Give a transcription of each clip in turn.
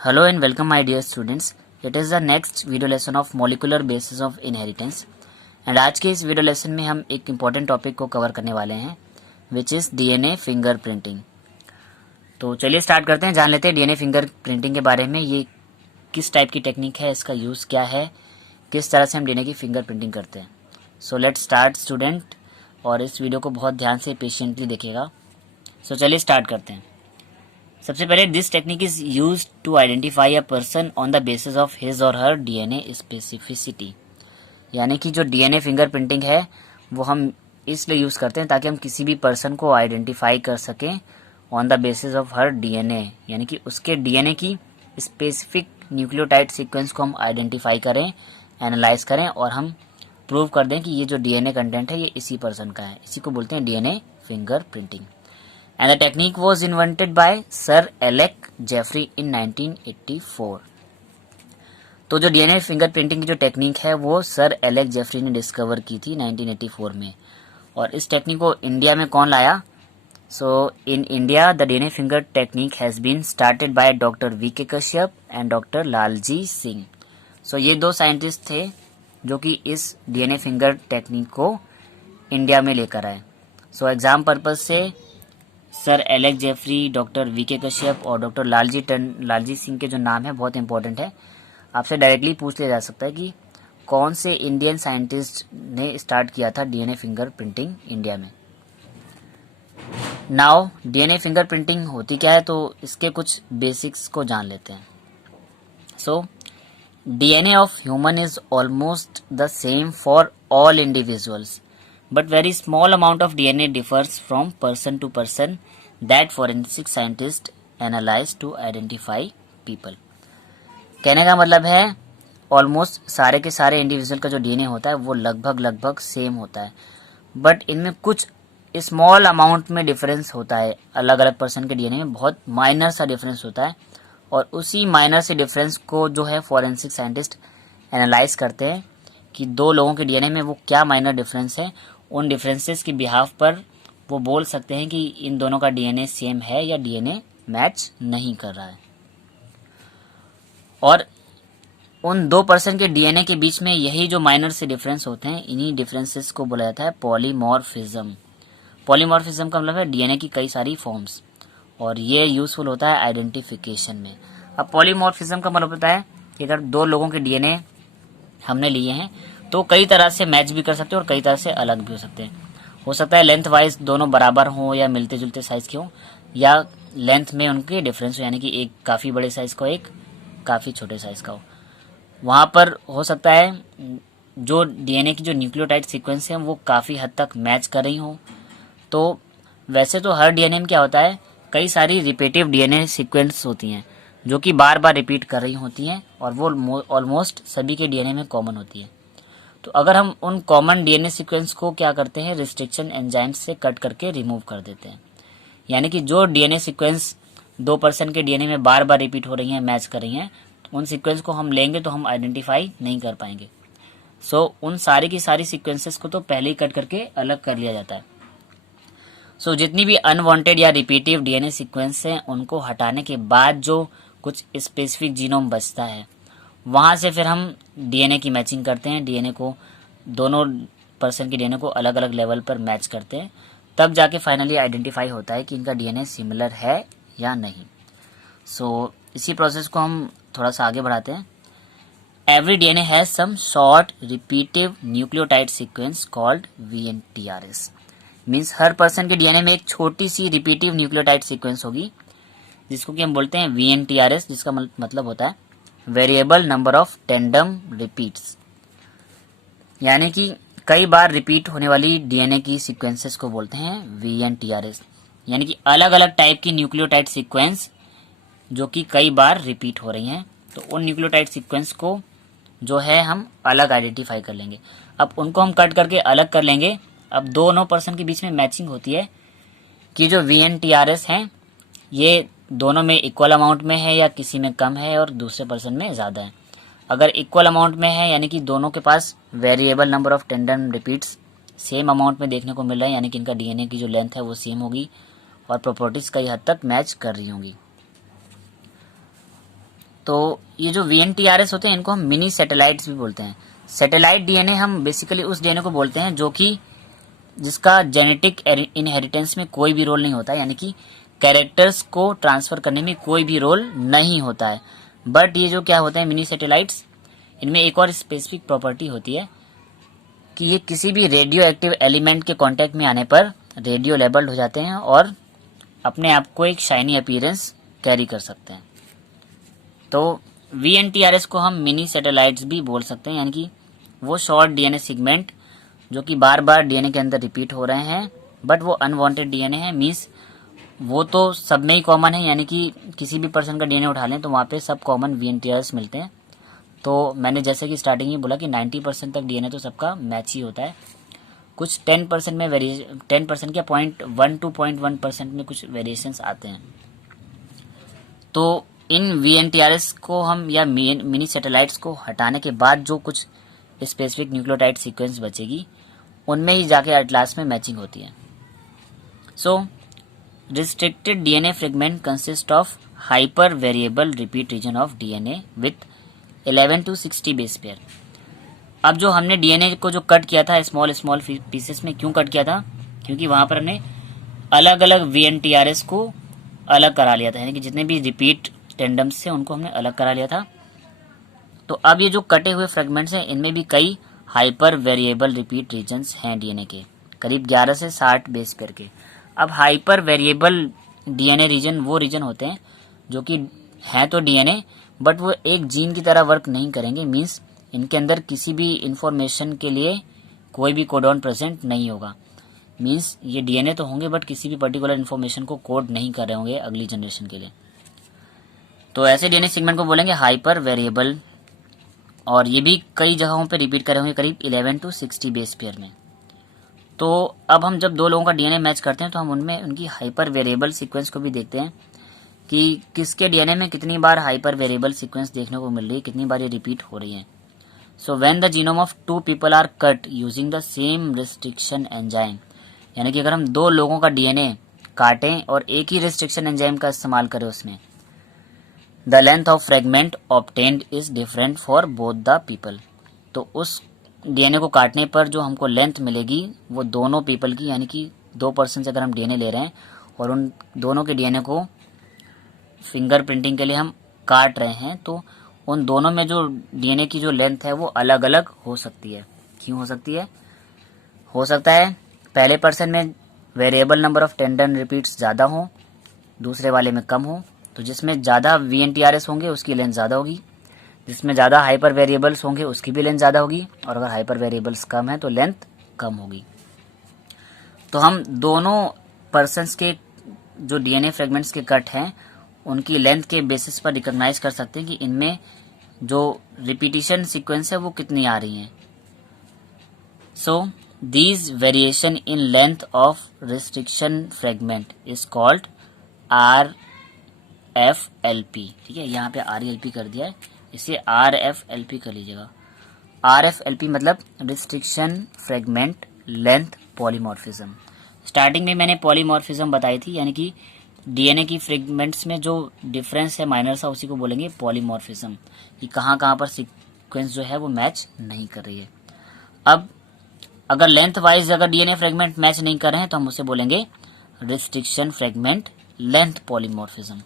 Hello and welcome my dear students. It is the next video lesson of molecular basis of inheritance and आज के इस video lesson में हम एक important topic को cover करने वाले हैं which is DNA finger printing. तो चलिए स्टार्ट करते हैं, जान लेते हैं डीएनए फिंगर प्रिंटिंग के बारे में। ये किस टाइप की टेक्निक है, इसका यूज़ क्या है, किस तरह से हम डीएनए की फिंगर प्रिंटिंग करते हैं। सो लेट्स स्टार्ट स्टूडेंट, और इस वीडियो को बहुत ध्यान से पेशेंटली देखिएगा। सो चलिए स्टार्ट करते हैं। सबसे पहले this technique is use to identify a person on the basis of his और हर डीएनए स्पेसिफिसिटी। यानी कि जो डीएनए फिंगर प्रिंटिंग है वो हम इसलिए यूज़ करते हैं ताकि हम किसी भी पर्सन को आइडेंटिफाई कर सकें on the basis of her DNA, यानी कि उसके डीएनए की स्पेसिफिक न्यूक्लियोटाइड सीक्वेंस को हम आइडेंटिफाई करें, एनालाइज करें और हम प्रूव कर दें कि ये जो डीएनए कंटेंट है ये इसी पर्सन का है। इसी को बोलते हैं DNA finger printing. And the technique was invented by Sir Alec Jeffrey in 1984। तो जो डीएनए फिंगर प्रिंटिंग की जो टेक्निक है वो सर एलेक जेफरी ने डिस्कवर की थी 1984 में। और इस टेक्निक को इंडिया में कौन लाया? So in India the DNA finger technique has been started by doctor V K Kashyap and doctor Lalji Singh. So ये दो साइंटिस्ट थे जो कि इस डीएनए फिंगर टेक्निक को इंडिया में लेकर आए। सो एग्जाम पर्पज से sir Alec Jeffrey, doctor V K Kashyap और डॉक्टर लालजी सिंह के जो नाम है बहुत इंपॉर्टेंट है। आपसे डायरेक्टली पूछ लिया जा सकता है कि कौन से इंडियन साइंटिस्ट ने स्टार्ट किया था डीएनए फिंगर प्रिंटिंग इंडिया में। नाउ डीएनए फिंगर प्रिंटिंग होती क्या है, तो इसके कुछ बेसिक्स को जान लेते हैं। So DNA of human is almost the same for all individuals, but very small amount of DNA differs from person to person that forensic scientists analyze to identify people। कहने का मतलब है ऑलमोस्ट सारे के सारे इंडिविजुअल का जो DNA होता है वो लगभग सेम होता है, बट इनमें कुछ स्मॉल अमाउंट में डिफरेंस होता है। अलग अलग पर्सन के डीएनए में बहुत माइनर सा डिफरेंस होता है और उसी माइनर से डिफरेंस को जो है फॉरेंसिक साइंटिस्ट एनालाइज करते हैं कि दो लोगों के डीएनए में वो क्या माइनर डिफरेंस है। उन डिफरेंसेस के बिहाफ पर वो बोल सकते हैं कि इन दोनों का डीएनए सेम है या डीएनए मैच नहीं कर रहा है। और उन दो पर्सन के डीएनए के बीच में यही जो माइनर से डिफरेंस होते हैं, इन्हीं डिफरेंसेस को बोला जाता है पॉलीमॉर्फिज्म। पॉलीमॉर्फिज्म का मतलब है डीएनए की कई सारी फॉर्म्स, और ये यूजफुल होता है आइडेंटिफिकेशन में। अब पॉलीमॉर्फिज्म का मतलब होता है कि अगर दो लोगों के डीएनए हमने लिए हैं तो कई तरह से मैच भी कर सकते हैं और कई तरह से अलग भी हो सकते हैं। हो सकता है लेंथ वाइज दोनों बराबर हों या मिलते जुलते साइज के हों, या लेंथ में उनके डिफरेंस हो, यानी कि एक काफ़ी बड़े साइज का हो, एक काफ़ी छोटे साइज का हो। वहाँ पर हो सकता है जो डीएनए की जो न्यूक्लियोटाइड सीक्वेंस है वो काफ़ी हद तक मैच कर रही हों। तो वैसे तो हर डीएनए में क्या होता है, कई सारी रिपीटिव डीएनए सीक्वेंस होती हैं जो कि बार बार रिपीट कर रही होती हैं और वो ऑलमोस्ट सभी के डीएनए में कॉमन होती है। तो अगर हम उन कॉमन डीएनए सीक्वेंस को क्या करते हैं, रिस्ट्रिक्शन एंजाइम से कट करके रिमूव कर देते हैं। यानी कि जो डीएनए सीक्वेंस दो पर्सन के डीएनए में बार बार रिपीट हो रही हैं, मैच कर रही हैं, उन सीक्वेंस को हम लेंगे तो हम आइडेंटिफाई नहीं कर पाएंगे। सो उन सारी की सारी सीक्वेंसेस को तो पहले ही कट करके अलग कर लिया जाता है। सो जितनी भी अनवांटेड या रिपीटिव डीएनए सीक्वेंस हैं उनको हटाने के बाद जो कुछ स्पेसिफिक जीनोम बचता है, वहाँ से फिर हम डीएनए की मैचिंग करते हैं। डीएनए को दोनों पर्सन के डीएनए को अलग अलग लेवल पर मैच करते हैं, तब जाके फाइनली आइडेंटिफाई होता है कि इनका डीएनए सिमिलर है या नहीं। सो इसी प्रोसेस को हम थोड़ा सा आगे बढ़ाते हैं। Every DNA has some short repetitive nucleotide sequence called VNTRS। Means हर पर्सन के डीएनए में एक छोटी सी रिपीटिव न्यूक्लियोटाइड सीक्वेंस होगी जिसको कि हम बोलते हैं VNTRS, जिसका मतलब होता है variable number of tandem repeats. यानी कि कई बार रिपीट होने वाली डीएनए की सीक्वेंसेस को बोलते हैं VNTRS। यानी कि अलग अलग टाइप की न्यूक्लियोटाइड सीक्वेंस जो कि कई बार रिपीट हो रही हैं, तो उन न्यूक्लियोटाइड सीक्वेंस को जो है हम अलग आइडेंटिफाई कर लेंगे। अब उनको हम कट करके अलग कर लेंगे। अब दोनों पर्सन के बीच में मैचिंग होती है कि जो VNTRS हैं ये दोनों में इक्वल अमाउंट में है या किसी में कम है और दूसरे पर्सन में ज़्यादा है। अगर इक्वल अमाउंट में है यानी कि दोनों के पास variable number of tandem repeats same amount में देखने को मिल रहा है, यानी कि इनका डीएनए की जो लेंथ है वो सेम होगी और प्रॉपर्टीज़ कई हद तक मैच कर रही होंगी। तो ये जो VNTRS होते हैं इनको हम मिनी सैटेलाइट्स भी बोलते हैं। सैटेलाइट डीएनए हम बेसिकली उस डीएनए को बोलते हैं जो कि जिसका जेनेटिक इनहेरिटेंस में कोई भी रोल नहीं होता है, यानी कि कैरेक्टर्स को ट्रांसफर करने में कोई भी रोल नहीं होता है। बट ये जो क्या होते हैं मिनी सैटेलाइट्स, इनमें एक और स्पेसिफिक प्रॉपर्टी होती है कि ये किसी भी रेडियो एक्टिव एलिमेंट के कांटेक्ट में आने पर रेडियो लेबल्ड हो जाते हैं और अपने आप को एक शाइनी अपीयरेंस कैरी कर सकते हैं। तो VNTRS को हम मिनी सैटेलाइट्स भी बोल सकते हैं, यानी कि वो शॉर्ट डीएनए सेगमेंट जो कि बार बार डीएनए के अंदर रिपीट हो रहे हैं, बट वो अनवांटेड डीएनए है। मीन्स वो तो सब में ही कॉमन है, यानी कि किसी भी पर्सन का डीएनए उठा लें तो वहाँ पे सब कॉमन VNTRS मिलते हैं। तो मैंने जैसे कि स्टार्टिंग में बोला कि 90% तक डीएनए तो सबका मैच ही होता है। कुछ 10% में 10% के 0.1 to 0.1% में कुछ वेरिएशंस आते हैं। तो इन VNTRS को हम या मिनी सैटेलाइट्स को हटाने के बाद जो कुछ स्पेसिफिक न्यूक्लियोटाइड सीक्वेंस बचेगी उनमें ही जाके एट लास्ट में मैचिंग होती है। So restricted DNA fragment consist of hyper variable repeat region of DNA with 11 to 60 base pair. अब जो हमने डीएनए को जो कट किया था स्मॉल पीसेस में, क्यों कट किया था? क्योंकि वहां पर हमने अलग अलग VNTRS को अलग करा लिया था, यानी कि जितने भी रिपीट टेंडम्स थे उनको हमने अलग करा लिया था। तो अब ये जो कटे हुए फ्रेगमेंट्स हैं इनमें भी कई हाइपर वेरिएबल रिपीट रीजन्स हैं डीएनए के, करीब 11 से 60 बेस पेयर के। अब हाइपर वेरिएबल डीएनए रीजन वो रीजन होते हैं जो कि हैं तो डीएनए बट वो एक जीन की तरह वर्क नहीं करेंगे। मीन्स इनके अंदर किसी भी इंफॉर्मेशन के लिए कोई भी कोडॉन प्रेजेंट नहीं होगा। मीन्स ये डीएनए तो होंगे बट किसी भी पर्टिकुलर इन्फॉर्मेशन को कोड नहीं कर रहे होंगे अगली जनरेशन के लिए। तो ऐसे डीएनए सेगमेंट को बोलेंगे हाइपर वेरिएबल, और ये भी कई जगहों पे रिपीट करे होंगे करीब 11 to 60 बेस पेयर में। तो अब हम जब दो लोगों का डीएनए मैच करते हैं तो हम उनमें उनकी हाइपर वेरिएबल सीक्वेंस को भी देखते हैं कि किसके डीएनए में कितनी बार हाइपर वेरिएबल सीक्वेंस देखने को मिल रही है, कितनी बार ये रिपीट हो रही है। So when the genome of 2 people are cut using the same restriction enzyme, यानी कि अगर हम दो लोगों का डीएनए काटें और एक ही रिस्ट्रिक्शन एंजाइम का इस्तेमाल करें उसमें, the length of fragment obtained is different for both the people. तो उस डीएनए को काटने पर जो हमको लेंथ मिलेगी वो दोनों पीपल की, यानी कि 2 पर्सन से अगर हम डीएनए ले रहे हैं और उन दोनों के डीएनए को फिंगर प्रिंटिंग के लिए हम काट रहे हैं, तो उन दोनों में जो डीएनए की जो लेंथ है वो अलग अलग हो सकती है। क्यों हो सकती है? हो सकता है पहले पर्सन में variable number of tendon repeats ज़्यादा हो, दूसरे वाले में कम हो। तो जिसमें ज़्यादा VNTRS होंगे उसकी लेंथ ज़्यादा होगी, जिसमें ज़्यादा हाइपर वेरिएबल्स होंगे उसकी भी लेंथ ज़्यादा होगी, और अगर हाइपर वेरिएबल्स कम है तो लेंथ कम होगी। तो हम दोनों पर्सन्स के जो डीएनए फ्रेगमेंट्स के कट हैं उनकी लेंथ के बेसिस पर रिकॉग्नाइज कर सकते हैं कि इनमें जो रिपीटिशन सीक्वेंस है वो कितनी आ रही हैं। So these variation in length of restriction fragment is called RFLP। ठीक है, यहाँ पे RELP कर दिया है, इसे RFLP कर लीजिएगा। RFLP मतलब restriction fragment length polymorphism. Starting में मैंने पॉलीमॉर्फिज्म बताई थी, यानी कि डीएनए की फ्रेगमेंट्स में जो डिफरेंस है माइनर सा उसी को बोलेंगे पॉलीमॉर्फिज्म, कि कहाँ कहाँ पर सीक्वेंस जो है वो मैच नहीं कर रही है। अब अगर लेंथ वाइज अगर डीएनए फ्रेगमेंट मैच नहीं कर रहे हैं तो हम उसे बोलेंगे रिस्ट्रिक्शन फ्रेगमेंट लेंथ पॉलीमॉर्फिज्म,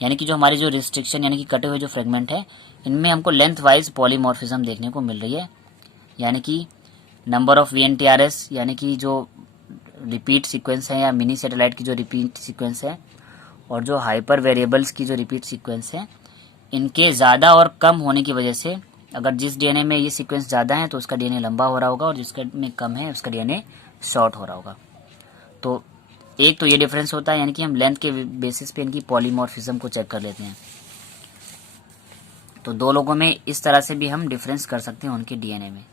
यानी कि जो हमारी जो रिस्ट्रिक्शन यानी कि कटे हुए जो फ्रेगमेंट है इनमें हमको लेंथ वाइज पॉलीमॉर्फिज्म देखने को मिल रही है, यानी कि नंबर ऑफ VNTRS यानी कि जो रिपीट सीक्वेंस है या मिनी सैटेलाइट की जो रिपीट सीक्वेंस है और जो हाइपर वेरिएबल्स की जो रिपीट सीक्वेंस है इनके ज़्यादा और कम होने की वजह से अगर जिस डीएनए में ये सीक्वेंस ज़्यादा है तो उसका डीएनए लंबा हो रहा होगा और जिसका में कम है उसका डीएनए शॉर्ट हो रहा होगा। तो एक तो ये डिफरेंस होता है, यानी कि हम लेंथ के बेसिस पे इनकी पॉलीमॉर्फिज्म को चेक कर लेते हैं। तो दो लोगों में इस तरह से भी हम डिफरेंस कर सकते हैं उनके डीएनए में।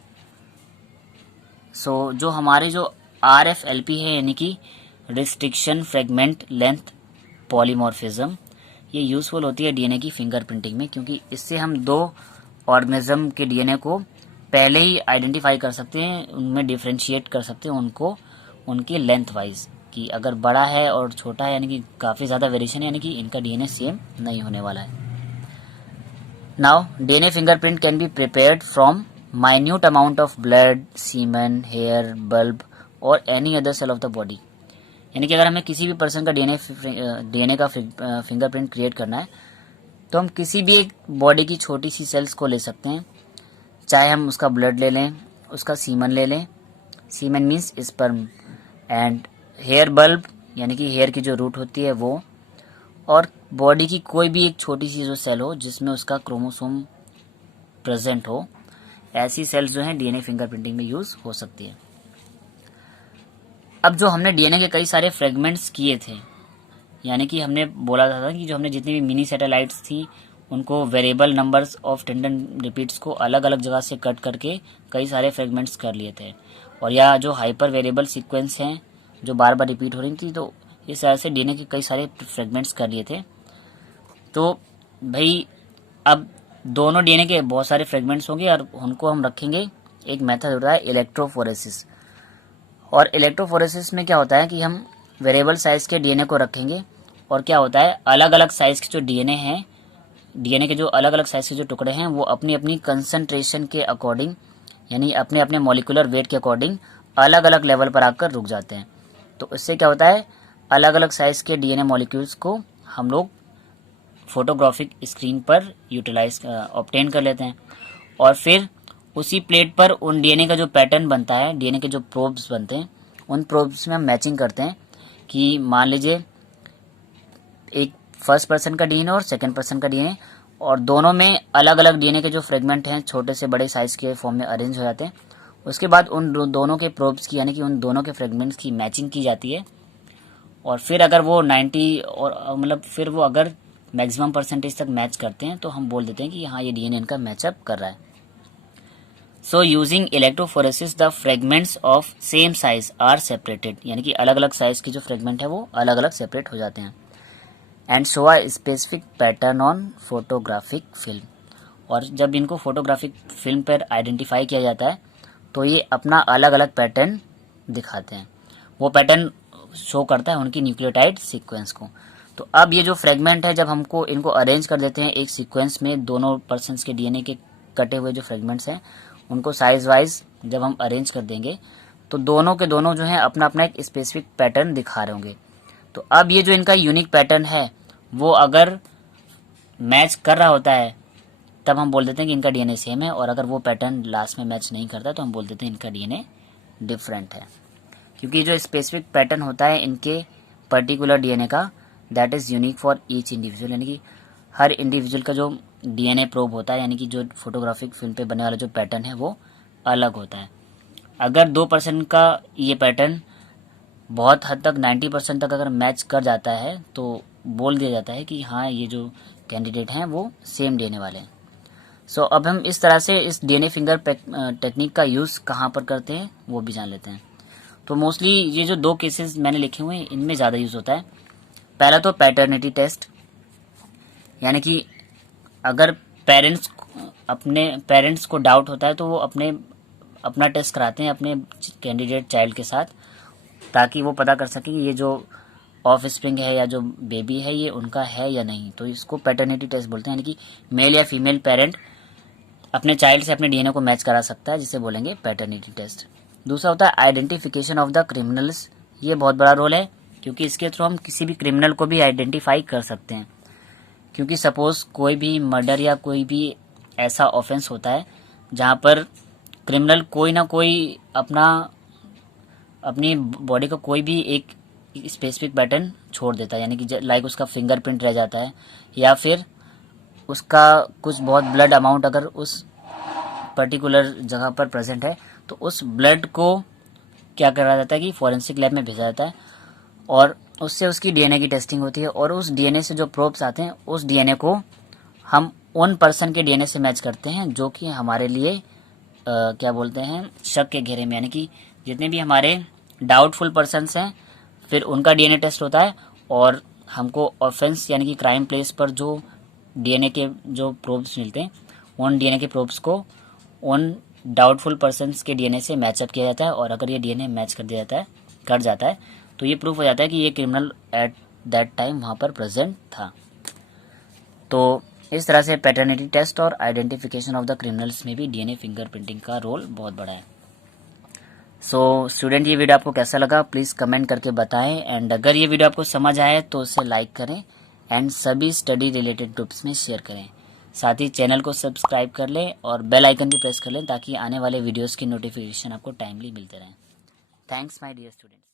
सो जो हमारे जो RFLP है यानी कि रिस्ट्रिक्शन फ्रेगमेंट लेंथ पॉलीमॉर्फिज्म, ये यूज़फुल होती है डीएनए की फिंगरप्रिंटिंग में, क्योंकि इससे हम दो ऑर्गेनिज्म के डीएनए को पहले ही आइडेंटिफाई कर सकते हैं, उनमें डिफ्रेंशिएट कर सकते हैं उनको उनकी लेंथ वाइज, कि अगर बड़ा है और छोटा है यानी कि काफ़ी ज़्यादा वेरिएशन है, यानी कि इनका डीएनए सेम नहीं होने वाला है। Now DNA fingerprint can be prepared from minute amount of blood, semen, hair, bulb और any other cell of the body. यानी कि अगर हमें किसी भी पर्सन का डीएनए का फिंगरप्रिंट क्रिएट करना है तो हम किसी भी एक बॉडी की छोटी सी सेल्स को ले सकते हैं, चाहे हम उसका ब्लड ले लें, उसका सीमन ले लें, semen means sperm, and hair bulb यानी कि हेयर की जो रूट होती है वो, और बॉडी की कोई भी एक छोटी सी जो सेल हो जिसमें उसका क्रोमोसोम प्रेजेंट हो, ऐसी सेल्स जो हैं डीएनए फिंगरप्रिंटिंग में यूज हो सकती है। अब जो हमने डीएनए के कई सारे फ्रेगमेंट्स किए थे, यानी कि हमने बोला था कि जो हमने जितनी भी मिनी सैटेलाइट्स थी उनको variable numbers of tendon repeats को अलग अलग जगह से कट करके कई सारे फ्रेगमेंट्स कर लिए थे, और या जो हाइपर वेरिएबल सीक्वेंस हैं जो बार बार रिपीट हो रही थी, तो इस तरह से डीएनए के कई सारे फ्रेगमेंट्स कर लिए थे। तो भाई अब दोनों डीएनए के बहुत सारे फ्रेगमेंट्स होंगे और उनको हम रखेंगे, एक मेथड होता है इलेक्ट्रोफोरेसिस। और इलेक्ट्रोफोरेसिस में क्या होता है कि हम वेरिएबल साइज के डीएनए को रखेंगे, और क्या होता है अलग अलग साइज के जो डीएनए हैं, डीएनए के जो अलग अलग साइज के जो टुकड़े हैं वो अपनी अपनी कंसंट्रेशन के अकॉर्डिंग, यानी अपने अपने मॉलिक्यूलर वेट के अकॉर्डिंग अलग अलग लेवल पर आकर रुक जाते हैं। तो इससे क्या होता है अलग अलग साइज के डीएनए मॉलिक्यूल्स को हम लोग फोटोग्राफिक स्क्रीन पर यूटिलाइज ऑब्टेन कर लेते हैं, और फिर उसी प्लेट पर उन डीएनए का जो पैटर्न बनता है, डीएनए के जो प्रोब्स बनते हैं, उन प्रोब्स में हम मैचिंग करते हैं कि मान लीजिए एक फर्स्ट पर्सन का डीएनए और सेकंड पर्सन का डीएनए, और दोनों में अलग अलग डीएनए के जो फ्रेगमेंट हैं छोटे से बड़े साइज के फॉर्म में अरेंज हो जाते हैं। उसके बाद उन दोनों के प्रोब्स की, यानी कि उन दोनों के फ्रेगमेंट्स की मैचिंग की जाती है, और फिर अगर वो 90 और मतलब फिर वो अगर मैक्सिमम परसेंटेज तक मैच करते हैं तो हम बोल देते हैं कि हाँ ये डीएनए इनका मैचअप कर रहा है। So using electrophoresis the fragments of same size are separated, यानी कि अलग अलग साइज की जो फ्रेगमेंट है वो अलग अलग सेपरेट हो जाते हैं, and show a specific pattern on photographic film. और जब इनको फोटोग्राफिक फिल्म पर आइडेंटिफाई किया जाता है तो ये अपना अलग अलग पैटर्न दिखाते हैं, वो पैटर्न शो करता है उनकी न्यूक्लियोटाइड सीक्वेंस को। तो अब ये जो फ्रेगमेंट है जब हमको इनको अरेंज कर देते हैं एक सीक्वेंस में, दोनों पर्सन्स के डीएनए के कटे हुए जो फ्रेगमेंट्स हैं उनको साइज वाइज जब हम अरेंज कर देंगे तो दोनों के दोनों जो हैं अपना अपना एक स्पेसिफिक पैटर्न दिखा रहे होंगे। तो अब ये जो इनका यूनिक पैटर्न है वो अगर मैच कर रहा होता है तब हम बोल देते हैं कि इनका डीएनए सेम है, और अगर वो पैटर्न लास्ट में मैच नहीं करता तो हम बोल देते हैं इनका डीएनए डिफरेंट है, क्योंकि जो स्पेसिफिक पैटर्न होता है इनके पर्टिकुलर डीएनए का that is unique for each individual, यानी कि हर इंडिविजुअल का जो डीएनए प्रोब होता है, यानी कि जो फोटोग्राफिक फिल्म पे बनने वाला जो पैटर्न है वो अलग होता है। अगर 2% का ये पैटर्न बहुत हद तक 90% तक अगर मैच कर जाता है तो बोल दिया जाता है कि हाँ ये जो कैंडिडेट हैं वो सेम डीएनए वाले हैं। सो अब हम इस तरह से इस डीएनए फिंगर टेक्निक का यूज़ कहाँ पर करते हैं वो भी जान लेते हैं। तो मोस्टली ये जो दो केसेस मैंने लिखे हुए हैं इनमें ज़्यादा यूज़ होता है। पहला तो पैटर्निटी टेस्ट, यानी कि अगर अपने पेरेंट्स को डाउट होता है तो वो अपना टेस्ट कराते हैं अपने कैंडिडेट चाइल्ड के साथ, ताकि वो पता कर सके कि ये जो ऑफ स्प्रिंग है या जो बेबी है ये उनका है या नहीं। तो इसको पैटर्निटी टेस्ट बोलते हैं, यानी कि मेल या फीमेल पेरेंट अपने चाइल्ड से अपने डीएनए को मैच करा सकता है, जिसे बोलेंगे पैटर्निटी टेस्ट। दूसरा होता है आइडेंटिफिकेशन ऑफ द क्रिमिनल्स। ये बहुत बड़ा रोल है क्योंकि इसके थ्रू हम किसी भी क्रिमिनल को भी आइडेंटिफाई कर सकते हैं, क्योंकि सपोज कोई भी मर्डर या कोई भी ऐसा ऑफेंस होता है जहाँ पर क्रिमिनल कोई ना कोई अपनी बॉडी का कोई भी एक स्पेसिफिक पैटर्न छोड़ देता है, यानी कि लाइक उसका फिंगरप्रिंट रह जाता है, या फिर उसका कुछ बहुत ब्लड अमाउंट अगर उस पर्टिकुलर जगह पर प्रेजेंट है तो उस ब्लड को क्या करा जाता है कि फॉरेंसिक लैब में भेजा जाता है, और उससे उसकी डीएनए की टेस्टिंग होती है, और उस डीएनए से जो प्रोब्स आते हैं उस डीएनए को हम उन पर्सन के डीएनए से मैच करते हैं जो कि हमारे लिए क्या बोलते हैं शक के घेरे में, यानी कि जितने भी हमारे डाउटफुल पर्सन्स हैं फिर उनका डीएनए टेस्ट होता है, और हमको ऑफेंस यानी कि क्राइम प्लेस पर जो डीएनए के जो प्रोब्स मिलते हैं उन डीएनए के प्रोब्स को उन डाउटफुल पर्सन्स के डीएनए से मैचअप किया जाता है, और अगर ये डीएनए मैच कर जाता है तो ये प्रूफ हो जाता है कि ये क्रिमिनल एट दैट टाइम वहाँ पर प्रेजेंट था। तो इस तरह से पैटर्निटी टेस्ट और आइडेंटिफिकेशन ऑफ द क्रिमिनल्स में भी डीएनए फिंगरप्रिंटिंग का रोल बहुत बड़ा है। सो स्टूडेंट, ये वीडियो आपको कैसा लगा प्लीज़ कमेंट करके बताएं, एंड अगर ये वीडियो आपको समझ आए तो उसे लाइक करें एंड सभी स्टडी रिलेटेड ग्रुप्स में शेयर करें। साथ ही चैनल को सब्सक्राइब कर लें और बेल आइकन भी प्रेस कर लें ताकि आने वाले वीडियोस की नोटिफिकेशन आपको टाइमली मिलते रहें। Thanks my dear students.